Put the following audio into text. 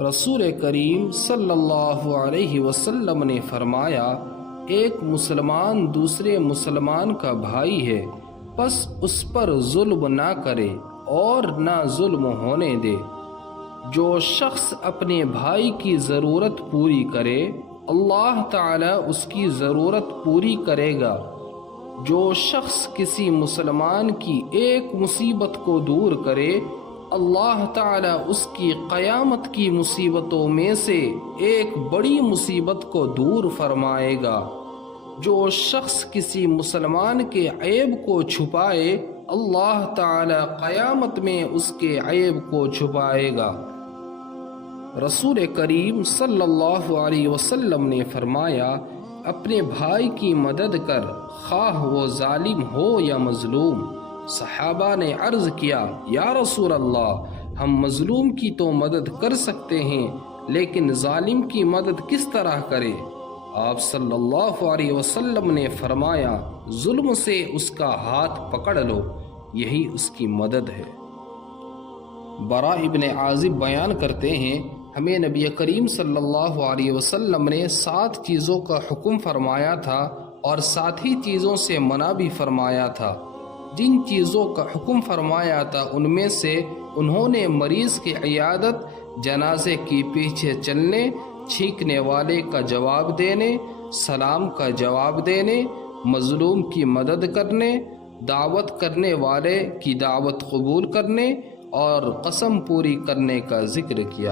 رسول کریم صلی اللہ علیہ وسلم نے فرمایا، ایک مسلمان دوسرے مسلمان کا بھائی ہے، پس اس پر ظلم نہ کرے اور نہ ظلم ہونے دے۔ جو شخص اپنے بھائی کی ضرورت پوری کرے، اللہ تعالی اس کی ضرورت پوری کرے گا۔ جو شخص کسی مسلمان کی ایک مصیبت کو دور کرے، اللہ تعالی اس کی قیامت کی مصیبتوں میں سے ایک بڑی مصیبت کو دور فرمائے گا۔ جو شخص کسی مسلمان کے عیب کو چھپائے، اللہ تعالی قیامت میں اس کے عیب کو چھپائے گا۔ رسول کریم صلی اللہ علیہ وسلم نے فرمایا، اپنے بھائی کی مدد کر، خواہ وہ ظالم ہو یا مظلوم۔ صحابہ نے عرض کیا، یا رسول اللہ، ہم مظلوم کی تو مدد کر سکتے ہیں، لیکن ظالم کی مدد کس طرح کرے؟ آپ صلی اللہ علیہ وسلم نے فرمایا، ظلم سے اس کا ہاتھ پکڑ لو، یہی اس کی مدد ہے۔ براء ابن عازب بیان کرتے ہیں، ہمیں نبی کریم صلی اللہ علیہ وسلم نے 7 چیزوں کا حکم فرمایا تھا اور 7 ہی چیزوں سے منع بھی فرمایا تھا۔ جن چیزوں کا حکم فرمایا تھا ان میں سے انہوں نے مریض کی عیادت، جنازے کی پیچھے چلنے، چھینکنے والے کا جواب دینے، سلام کا جواب دینے، مظلوم کی مدد کرنے، دعوت کرنے والے کی دعوت قبول کرنے اور قسم پوری کرنے کا ذکر کیا۔